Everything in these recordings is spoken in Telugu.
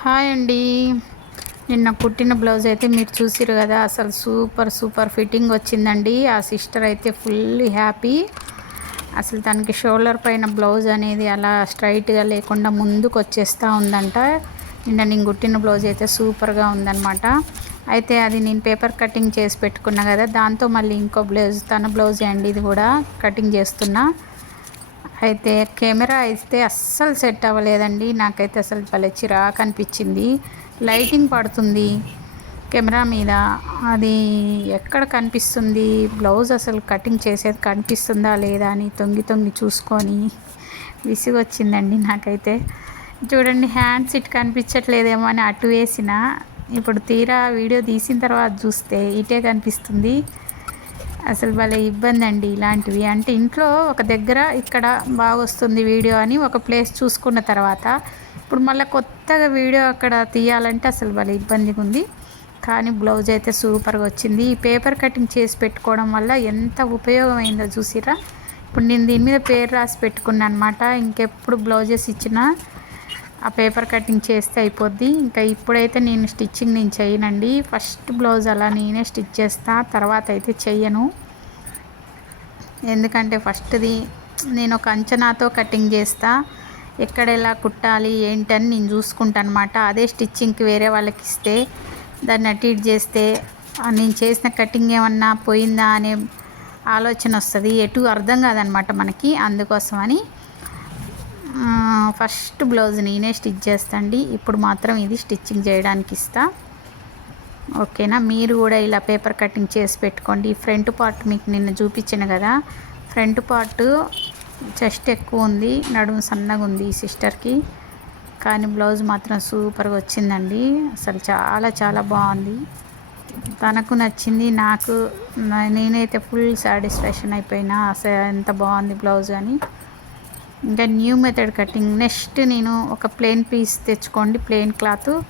హాయ్ అండి. నిన్న కుట్టిన బ్లౌజ్ అయితే మీరు చూసిరు కదా అసలు సూపర్ సూపర్ ఫిట్టింగ్ వచ్చిందండి. ఆ సిస్టర్ అయితే ఫుల్ హ్యాపీ. అసలు తనకి షోల్డర్ పైన బ్లౌజ్ అనేది అలా స్ట్రైట్గా లేకుండా ముందుకు వచ్చేస్తూ ఉందంట. నిన్న నేను కుట్టిన బ్లౌజ్ అయితే సూపర్గా ఉందన్నమాట. అయితే అది నేను పేపర్ కటింగ్ చేసి పెట్టుకున్నా కదా దాంతో మళ్ళీ ఇంకో బ్లౌజ్ తన బ్లౌజ్ అండి ఇది కూడా కటింగ్ చేస్తున్నా. అయితే కెమెరా అయితే అస్సలు సెట్ అవ్వలేదండి. నాకైతే అసలు భలే చిరాకు అనిపించింది. లైటింగ్ పడుతుంది కెమెరా మీద. అది ఎక్కడ కనిపిస్తుంది? బ్లౌజ్ అసలు కటింగ్ చేసేది కనిపిస్తుందా లేదా అని తొంగి తొంగి చూసుకొని విసిగొచ్చిందండి నాకైతే. చూడండి హ్యాండ్స్ ఇటు కనిపించట్లేదేమో అని అటు వేసిన. ఇప్పుడు తీరా వీడియో తీసిన తర్వాత చూస్తే ఇటే కనిపిస్తుంది. అసలు భలే ఇబ్బంది అండి ఇలాంటివి. అంటే ఇంట్లో ఒక దగ్గర ఇక్కడ బాగా వస్తుంది వీడియో అని ఒక ప్లేస్ చూసుకున్న తర్వాత ఇప్పుడు మళ్ళీ కొత్తగా వీడియో అక్కడ తీయాలంటే అసలు భలే ఇబ్బందిగా ఉంది కానీ బ్లౌజ్ అయితే సూపర్గా వచ్చింది. ఈ పేపర్ కటింగ్ చేసి పెట్టుకోవడం వల్ల ఎంత ఉపయోగమైందో చూసిరా ఇప్పుడు నేను దీని మీద పేరు రాసి పెట్టుకున్నాను అనమాట ఇంకెప్పుడు బ్లౌజెస్ ఇచ్చినా ఆ పేపర్ కటింగ్ చేస్తే అయిపోద్ది. ఇంకా ఇప్పుడైతే నేను స్టిచ్చింగ్ నేను చేయనండి. ఫస్ట్ బ్లౌజ్ అలా నేనే స్టిచ్ చేస్తా తర్వాత అయితే చెయ్యను. ఎందుకంటే ఫస్ట్ది నేను ఒక అంచనాతో కటింగ్ చేస్తా. ఎక్కడ ఎలా కుట్టాలి ఏంటని నేను చూసుకుంటాను అనమాట అదే స్టిచ్చింగ్కి వేరే వాళ్ళకి ఇస్తే దాన్ని అటు ఇటు చేస్తే నేను చేసిన కటింగ్ ఏమన్నా పోయిందా అనే ఆలోచన వస్తుంది. ఎటు అర్థం కాదనమాట మనకి అందుకోసమని ఫస్ట్ బ్లౌజ్ నేనే స్టిచ్ చేస్తాండి. ఇప్పుడు మాత్రం ఇది స్టిచ్చింగ్ చేయడానికి ఇస్తా. ఓకేనా? మీరు కూడా ఇలా పేపర్ కటింగ్ చేసి పెట్టుకోండి. ఫ్రంట్ పార్ట్ మీకు నిన్న చూపించిన కదా. ఫ్రంట్ పార్ట్ చెస్ట్ ఎక్కువ ఉంది నడుము సన్నగా ఉంది ఈ సిస్టర్కి కానీ బ్లౌజ్ మాత్రం సూపర్గా వచ్చిందండి. అసలు చాలా చాలా బాగుంది. తనకు నచ్చింది నాకు నేనైతే ఫుల్ సాటిస్ఫాక్షన్ అయిపోయినా అసలు ఎంత బాగుంది బ్లౌజ్ అని. ఇంకా న్యూ మెథడ్ కటింగ్ నెక్స్ట్ నేను ఒక ప్లెయిన్ పీస్ తెచ్చుకోండి plain cloth.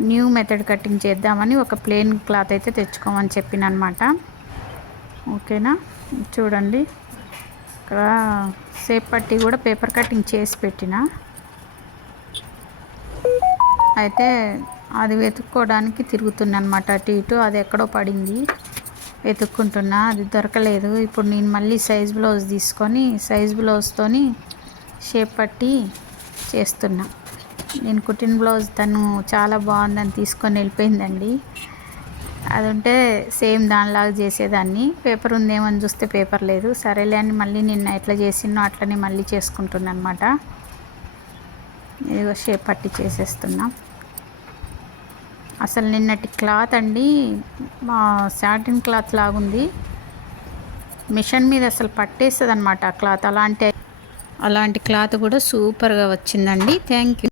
New method cutting చేద్దామని ఒక ప్లెయిన్ క్లాత్ అయితే తెచ్చుకోమని చెప్పిననమాట. ఓకేనా? చూడండి. ఇక్కడ సేప్ పట్టి కూడా పేపర్ కటింగ్ చేసి పెట్టిన. అయితే అది వెతుక్కోవడానికి తిరుగుతున్నా అనమాట అటు ఇటు. అది ఎక్కడో పడింది. వెతుక్కుంటున్నా. అది దొరకలేదు. ఇప్పుడు నేను మళ్ళీ సైజ్ బ్లౌజ్ తీసుకొని సైజ్ బ్లౌజ్తోని షేప్ పట్టి చేస్తున్నా. నేను కుట్టిన బ్లౌజ్ తను చాలా బాగుందని తీసుకొని వెళ్ళిపోయిందండి. అది ఉంటే సేమ్ దానిలాగా చేసేదాన్ని. పేపర్ ఉందేమని చూస్తే పేపర్ లేదు. సరేలే అని మళ్ళీ నిన్న ఎట్లా చేసినో అట్లనే మళ్ళీ చేసుకుంటున్నమాట అనమాట ఇదిగో షేప్ పట్టి చేసేస్తున్నా. అసలు నిన్నటి క్లాత్ అండి మా సాటిన్ క్లాత్ లాగుంది. మిషన్ మీద అసలు పట్టేస్తుంది అనమాట ఆ క్లాత్. అలాంటి అలాంటి క్లాత్ కూడా సూపర్గా వచ్చిందండి. Thank you.